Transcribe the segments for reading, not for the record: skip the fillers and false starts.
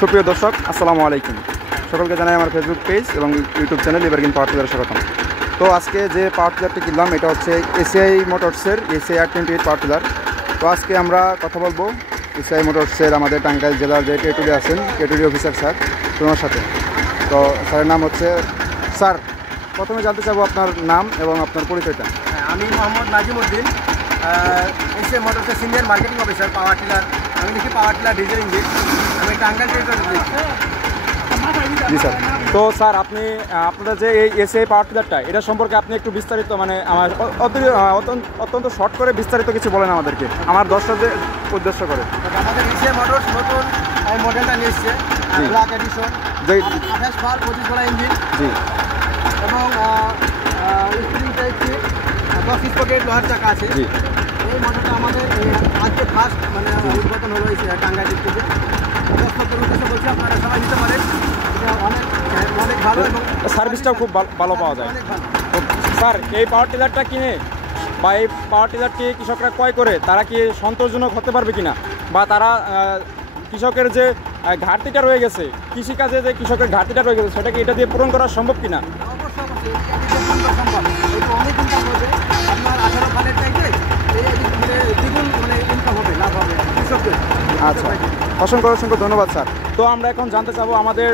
সুপ্রিয় দর্শক, আসসালামু আলাইকুম। সকলকে জানাই আমার ফেসবুক পেজ এবং ইউটিউব চ্যানেল এভারগ্রিন পাওয়ার টিলারে স্বাগতম। তো আজকে যে পাওয়ার টিলারটি কিনলাম এটা হচ্ছে এসিআই মোটরসের এসিআই R28 পাওয়ার টিলার। তো আজকে আমরা কথা বলবো এসিআই মোটরসের আমাদের টাঙ্গাইল জেলার যে টেটুরি আছেন, টেটুরি অফিসার স্যার তোমার সাথে। তো স্যারের নাম হচ্ছে, স্যার প্রথমে জানতে চাবো আপনার নাম এবং আপনার পরিচয়টা। আমি মোহাম্মদ নাজিমউদ্দিন, এসিআই মোটরসের senior marketing officer power tiller. আমি লিখি পাওয়ার টিলার ডিজেল ইঞ্জিন। আমি টাঙ্গাইল টেরিটরি লিখি। জি স্যার। তো স্যার আপনি আপনাদের যে এই এসিআই পাওয়ার টিলারটা এটা সম্পর্কে আপনি একটু বিস্তারিত মানে আমার অত্যন্ত শর্ট করে বিস্তারিত কিছু বলেন আমাদেরকে, আমার দর্শকদের উদ্দেশ্য করে। আমাদের এসিআই মোটরস নতুন মডেলটা নিয়ে এসছে, ব্ল্যাক এডিশন, 28 বার 25 ঘোড়া ইঞ্জিন। জি। এবং স্প্রিং টাইপ সিট, 10 স্পকেট লোহার চাকা আছে। জি। এই মোটরটা আমাদের আজকে ফার্স্ট মানে উদ্বোধন হলো টাঙ্গাইল থেকে। বলছি আপনারা সবাই নিতে পারেন, অনেক ভালো এবং সার্ভিসটাও খুব ভালো পাওয়া যায়। তো স্যার এই পাওয়ার টিলারটা কিনে বা এই পাওয়ার টিলারটি কৃষকরা ক্রয় করে তারা কি সন্তোষজনক হতে পারবে কিনা, বা তারা কৃষকের যে ঘাটতিটা রয়ে গেছে, কৃষিকাজে যে কৃষকের ঘাটতিটা রয়ে গেছে সেটাকে এটা দিয়ে পূরণ করা সম্ভব কিনা? অনেক ইনকাম হবে আপনার 18 খালের চাইতে দ্বিগুণ মানে ইনকাম হবে, লাভ হবে কৃষকদের। আচ্ছা, অসংখ্য ধন্যবাদ স্যার। তো আমরা এখন জানতে চাবো আমাদের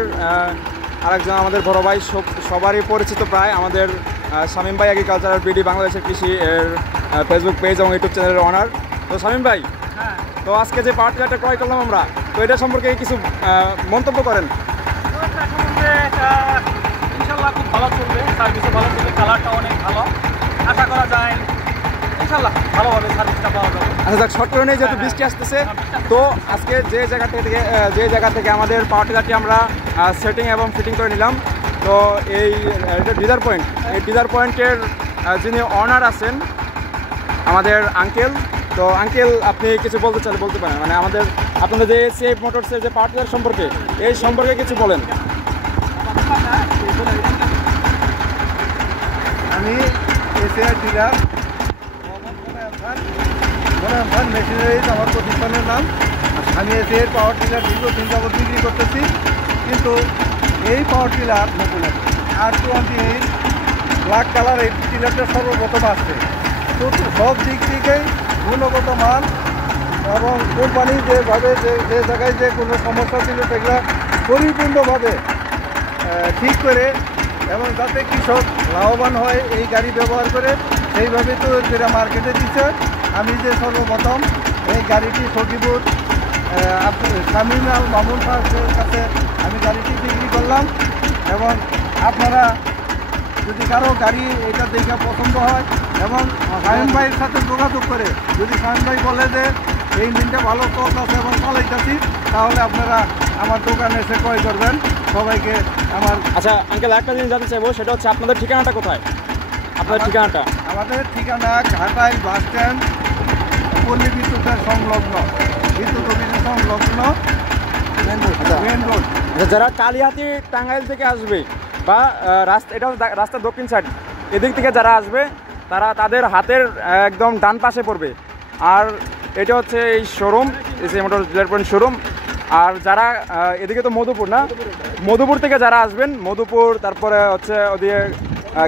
আরেকজন আমাদের বড় ভাই, সবারই পরিচিত প্রায় আমাদের শামীম ভাই, এগ্রিকালচারাল বিডি বাংলাদেশের কৃষি এর ফেসবুক পেজ এবং ইউটিউব চ্যানেলের অনার। তো শামীম ভাই, তো আজকে যে পাওয়ার টিলারটা ক্রয় করলাম আমরা, তো এটা সম্পর্কে কিছু মন্তব্য করেন। ইনশাল্লাহ খুব ভালো চলবে, সার্ভিসও ভালো চলবে, কালারটা অনেক ভালো, আশা করা যায় ইনশাল্লাহ ভালোভাবে সার্ভিসটা পাওয়া যাবে। আচ্ছা যাক, শর্ট করে নেই যেহেতু বৃষ্টি আসতেছে। তো আজকে যে জায়গা থেকে আমাদের পাওয়ার টিলারটি আমরা সেটিং এবং ফিটিং করে নিলাম, তো এই ডিলার পয়েন্ট, এই ডিলার পয়েন্টের যিনি অনার আছেন আমাদের আঙ্কেল। তো আঙ্কেল আপনি কিছু বলতে চাইলে বলতে পারেন, মানে আপনাদের যে এসিআই মোটরসের যে পাওয়ার টিলার সম্পর্কে, এই সম্পর্কে কিছু বলেন। আমি এসিআই ডিলার মেশিনারিজ আমার প্রতিষ্ঠানের নাম। আমি এসিআই পাওয়ার টিলার দীর্ঘদিন যাবত বিক্রি করতেছি, কিন্তু এই power tiller R28 black colour এই টিলারটা সর্বপ্রথম আসছে। তো সব দিক থেকেই গুণগত মান এবং কোম্পানি যেভাবে যে জায়গায় যে কোনো সমস্যা ছিল সেগুলো পরিপূর্ণভাবে ঠিক করে এবং যাতে কৃষক লাভবান হয় এই গাড়ি ব্যবহার করে সেইভাবে তো যেটা মার্কেটে দিচ্ছে। আমি যে সর্বপ্রথম এই গাড়িটি সখীপুর শামীম আল মামুন সাহেবের কাছে আমি গাড়িটি বিক্রি করলাম। এবং আপনারা যদি কারো গাড়ি এটা দেখে পছন্দ হয় এবং শামীম ভাইয়ের সাথে যোগাযোগ করে যদি শামীম ভাই বলে যে এই ইঞ্জিনটা ভালো চলতেছে এবং চালাইতেছি, তাহলে আপনারা আমার দোকানে এসে ক্রয় করবেন। সবাইকে আমার আচ্ছা আঙ্কেল, একটা জিনিস জানতে চাইবো, সেটা হচ্ছে আপনাদের ঠিকানাটা কোথায়? আপনাদের ঠিকানাটা? আমাদের ঠিকানা ঘাটাইল বাস স্ট্যান্ড, পল্লী বিদ্যুতের সংলগ্ন, বিদ্যুৎ অফিসের সংলগ্ন মেন রোড। যারা কালিহাতি টাঙ্গাইল থেকে আসবে বা এটা রাস্তার দক্ষিণ সাইড এদিক থেকে যারা আসবে, তারা তাদের হাতের একদম ডান পাশে পড়বে। আর এটা হচ্ছে এই showroom, ACI motor dealer point showroom. আর যারা এদিকে তো মধুপুর না, মধুপুর থেকে যারা আসবেন, মধুপুর তারপরে হচ্ছে ওদিকে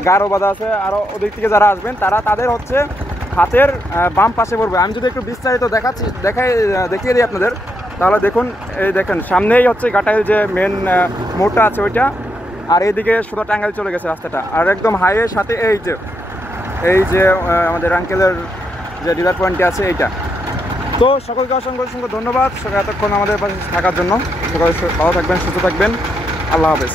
গারোবাদা আছে, আরও ওদিক থেকে যারা আসবেন তারা তাদের হচ্ছে হাতের বাম পাশে পড়বে। আমি যদি একটু বিস্তারিত দেখিয়ে দিই আপনাদের, তাহলে দেখুন, এই দেখেন সামনেই হচ্ছে ঘাটাইল যে মেন মোড়টা আছে ওইটা, আর এইদিকে সোজা টাঙ্গাইল চলে গেছে রাস্তাটা, আর একদম হাইওয়ের সাথে এই যে আমাদের আঙ্কেলের যে ডিলার পয়েন্টটি আছে এইটা। তো সকলকে অসংখ্য ধন্যবাদ এতক্ষণ আমাদের পাশে থাকার জন্য। সকলে ভালো থাকবেন, সুস্থ থাকবেন। আল্লাহ হাফেজ।